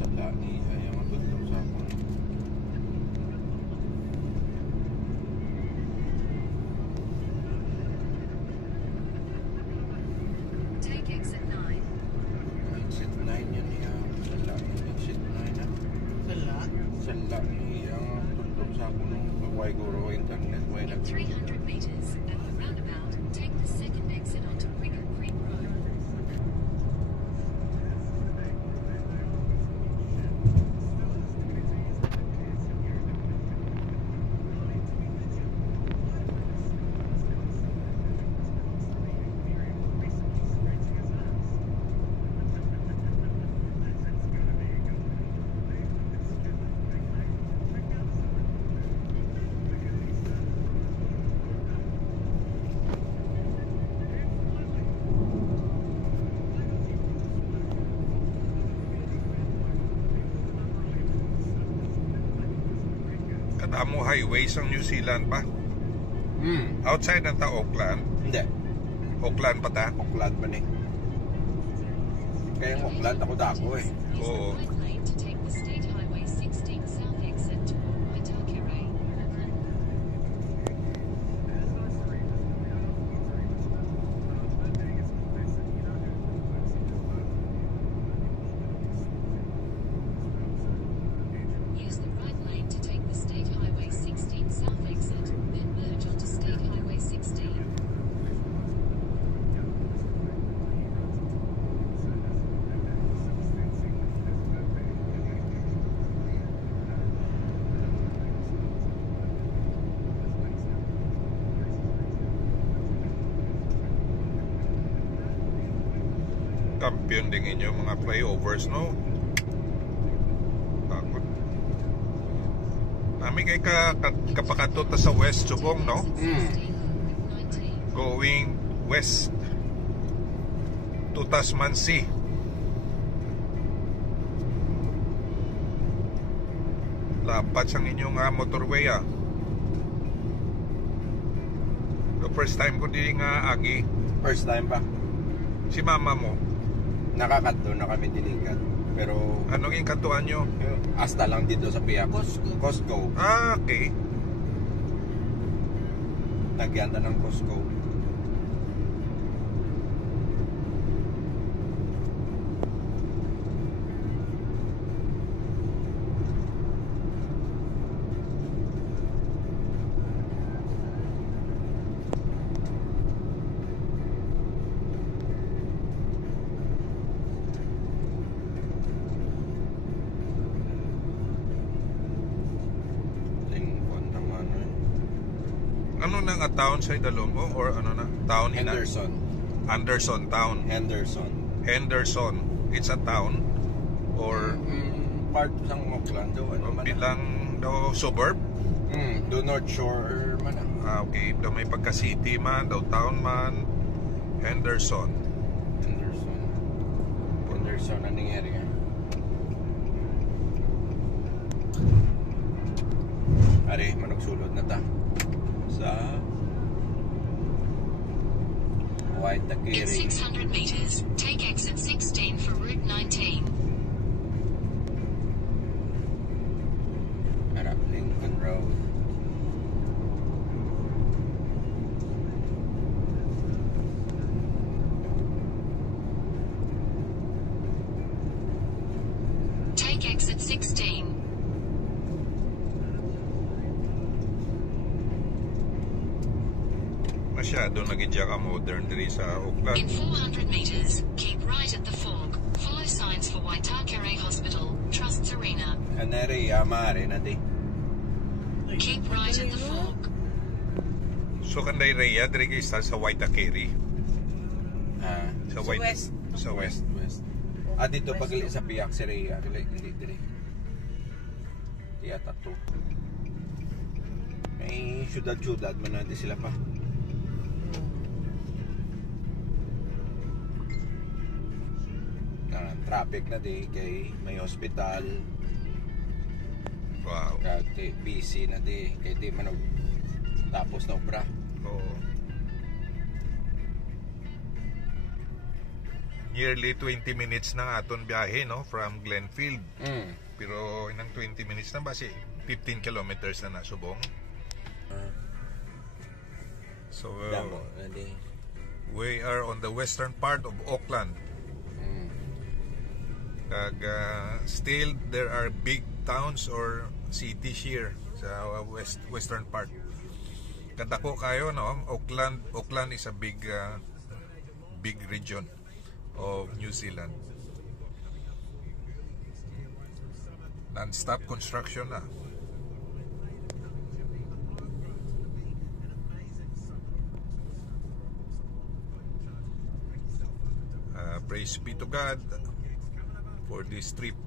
sa lani ay ang tutong sa ako. Take exit 9. Exit 9 yan yung sa lani. Exit 9 ah. Sa lani ang tutong sa ako nung Waiguro internet. In 300 meters at the roundabout, take the second exit onto Brigham Creek Road. Katamo highways ang New Zealand pa. Outside ng Auckland. Hindi. Auckland pa ta? Auckland man eh. Kaya yung Auckland ako dako eh. Oo. Use the right lane to take the State Highway 16 south exit toward Waitakere. Use the right lane to take the State Highway 16 south exit, then merge onto State Highway 16. Kampiyon din inyo mga flyovers, no? Takot. Nami kay kapakato ta sa West Subong, no? Going west to Tasman Sea. Lapat sang inyong motorway ah. The first time ko di nga agi. First time pa. Si mama mo, Nakakadto na kami diligan. Pero anong yung katuan nyo? hasta lang dito sa Piak. Costco. Ah, okay. Nagyanda ng Costco. Ano na nga town sa Idalombo? Or ano na? Town in Henderson. Anderson town. Henderson. Henderson. It's a town? Or Part ng Auckland daw. Ano man? bilang daw suburb? Do North Shore man. Ah, okay. Daw may pagka-city man, daw town man. Henderson. Henderson. Henderson aning area. Ari, managsulod na ta. Sa Waitakere. In 600 meters, take exit 16 for Route 19. Harap Lincoln Road. Take exit 16. Masyado nagidya ka modern diri sa In Auckland. 400 meters, keep right at the fork. Follow signs for Waitakere Hospital, Trusts Arena. Kanere Yamare na di. Keep right at the fork. So kanday Rhea diri kay sa Waitakere. Ah, Sa west. Sa west. west. Dito pagli sa Piak si Rhea, dili. Tiyata to. May syudad-syudad man natin sila pa. Traffic na di kay may hospital. Wow. Kay busy na di kay di man tapos na obra. Oo. nearly 20 minutes na aton biyahe, no, from Glenfield. Mm. Pero inang 20 minutes na basi 15 kilometers na nasubong. So Damo, nadi. we are on the western part of Auckland. Mm. Kag still there are big towns or cities here sa western part. Kadako kayo, no? Auckland is a big region of New Zealand. Non-stop construction na. Praise be to God for this trip.